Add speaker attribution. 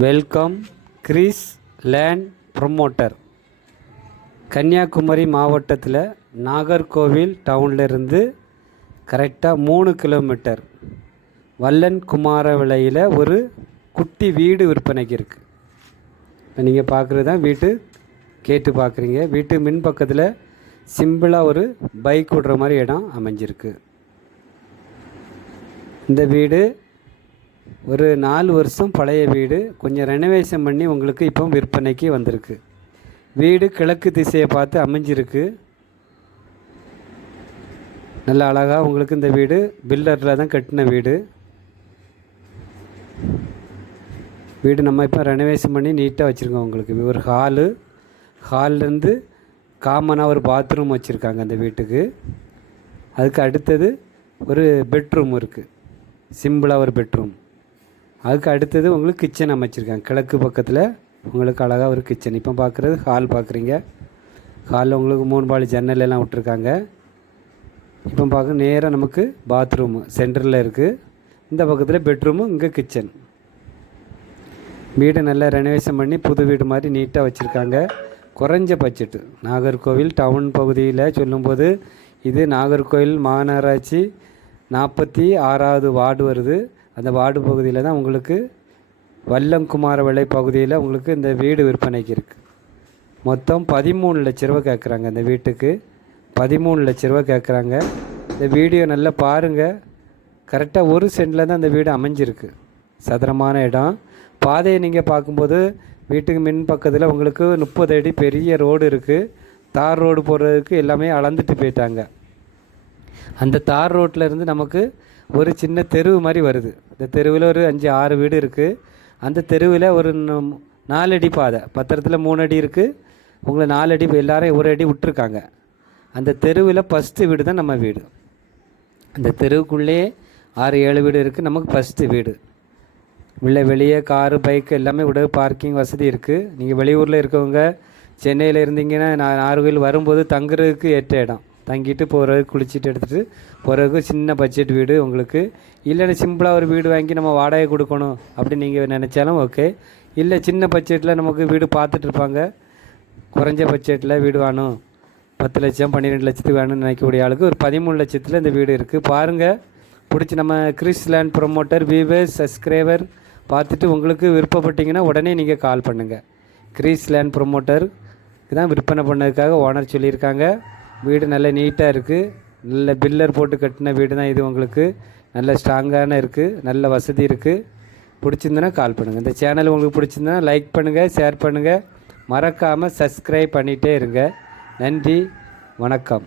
Speaker 1: Welcome Chris Land Promoter. Kanyakumari மாவட்டத்தில் நாகர்கோவில் டவுன்லேருந்து கரெக்டாக மூணு கிலோமீட்டர். வல்லன் குமார விலையில் ஒரு குட்டி வீடு விற்பனைக்கு இருக்குது இப்போ நீங்கள் பார்க்குறது தான் வீட்டு கேட்டு பார்க்குறீங்க வீட்டு மின் பக்கத்தில் சிம்பிளாக ஒரு பைக் விடுற மாதிரி இடம் அமைஞ்சிருக்கு. இந்த வீடு ஒரு நாலு வருஷம் பழைய வீடு கொஞ்சம் ரெனோவேஷன் பண்ணி உங்களுக்கு இப்போ விற்பனைக்கு வந்திருக்கு. வீடு கிழக்கு திசையை பார்த்து அமைஞ்சிருக்கு. நல்ல அழகாக உங்களுக்கு இந்த வீடு பில்லரில் தான் கட்டின வீடு. வீடு நம்ம இப்போ ரெனோவேஷன் பண்ணி நீட்டாக வச்சுருக்கோம் உங்களுக்கு. ஒரு ஹாலு ஹால்லேருந்து காமனாக ஒரு பாத்ரூம் வச்சுருக்காங்க அந்த வீட்டுக்கு. அதுக்கு அடுத்தது ஒரு பெட்ரூம் இருக்குது சிம்பிளாக ஒரு பெட்ரூம் அதுக்கு அடுத்தது உங்களுக்கு கிச்சன் அமைச்சிருக்காங்க. கிழக்கு பக்கத்தில் உங்களுக்கு அழகாக ஒரு கிச்சன் இப்போ பார்க்குறது ஹால் பார்க்குறீங்க ஹாலில் உங்களுக்கு மூணு பாலி ஜன்னல் எல்லாம் விட்ருக்காங்க இப்போ பார்க்க நேராக நமக்கு பாத்ரூமு சென்டரில் இருக்குது இந்த பக்கத்தில் பெட்ரூமு இங்கே கிச்சன் வீடை நல்லா ரெனோவேஷன் பண்ணி புது வீடு மாதிரி நீட்டாக வச்சுருக்காங்க. குறைஞ்ச பட்ஜெட்டு நாகர்கோவில் டவுன் பகுதியில் சொல்லும்போது இது நாகர்கோவில் மாநகராட்சி நாற்பத்தி ஆறாவது வார்டு வருது. அந்த வார்டு பகுதியில் தான் உங்களுக்கு வல்லங்குமார விலை பகுதியில் உங்களுக்கு இந்த வீடு விற்பனைக்கு இருக்குது மொத்தம் பதிமூணு லட்ச ரூபா கேட்குறாங்க இந்த வீட்டுக்கு. பதிமூணு லட்ச ரூபா கேட்குறாங்க இந்த வீடியோ நல்லா பாருங்கள் கரெக்டாக ஒரு சென்டில் தான் இந்த வீடு அமைஞ்சிருக்கு. சதுரமான இடம். பாதையை நீங்கள் பார்க்கும்போது வீட்டுக்கு மின் பக்கத்தில் உங்களுக்கு முப்பது அடி பெரிய ரோடு இருக்குது தார் ரோடு போகிறதுக்கு எல்லாமே அளந்துட்டு போயிட்டாங்க. அந்த தார் ரோட்டில் இருந்து நமக்கு ஒரு சின்ன தெருவு மாதிரி வருது. இந்த தெருவில் ஒரு அஞ்சு ஆறு வீடு இருக்குது அந்த தெருவில் ஒரு நாலு அடி பாதை. பத்திரத்தில் மூணு அடி இருக்குது உங்களை நாலு அடி எல்லாரும் ஒரு அடி விட்டுருக்காங்க. அந்த தெருவில் ஃபஸ்ட்டு வீடு தான் நம்ம வீடு. அந்த தெருவுக்குள்ளேயே ஆறு ஏழு வீடு இருக்குது நமக்கு ஃபஸ்ட்டு வீடு. உள்ளே வெளியே காரு பைக் எல்லாமே விட பார்க்கிங் வசதி இருக்குது நீங்கள் வெளியூரில் இருக்கவங்க சென்னையில் இருந்தீங்கன்னா நான் நாகர்கோவில் வரும்போது தங்குறதுக்கு ஏற்ற இடம். தங்கிட்டு போகிறதுக்கு குளிச்சுட்டு எடுத்துகிட்டு போகிறதுக்கு சின்ன பட்ஜெட் வீடு உங்களுக்கு. இல்லைன்னா சிம்பிளாக ஒரு வீடு வாங்கி நம்ம வாடகை கொடுக்கணும் அப்படின்னு நீங்கள் நினச்சாலும் ஓகே இல்லை சின்ன பட்ஜெட்டில் நமக்கு வீடு பார்த்துட்டு இருப்பாங்க. குறைஞ்ச பட்ஜெட்டில் வீடு வேணும் பத்து லட்சம் பன்னிரெண்டு லட்சத்துக்கு வேணும்னு நினைக்கக்கூடிய ஆளுக்கு ஒரு பதிமூணு லட்சத்தில் இந்த வீடு இருக்குது பாருங்கள் பிடிச்சி நம்ம Chris Land Promoter viewers subscriber பார்த்துட்டு உங்களுக்கு விருப்பப்பட்டீங்கன்னா உடனே நீங்கள் கால் பண்ணுங்கள் கிரீஸ் லேண்ட் ப்ரொமோட்டர் தான் விற்பனை பண்ணதுக்காக ஓனர் சொல்லியிருக்காங்க. வீடு நல்ல நீட்டாக இருக்குது நல்ல பில்லர் போட்டு கட்டின வீடு தான் இது உங்களுக்கு. நல்ல ஸ்ட்ராங்கான இருக்குது நல்ல வசதி இருக்குது பிடிச்சிருந்தனா கால் பண்ணுங்கள் இந்த சேனல் உங்களுக்கு பிடிச்சிருந்தனா லைக் பண்ணுங்கள் ஷேர் பண்ணுங்கள் மறக்காமல் சப்ஸ்கிரைப் பண்ணிகிட்டே இருங்க. நன்றி வணக்கம்.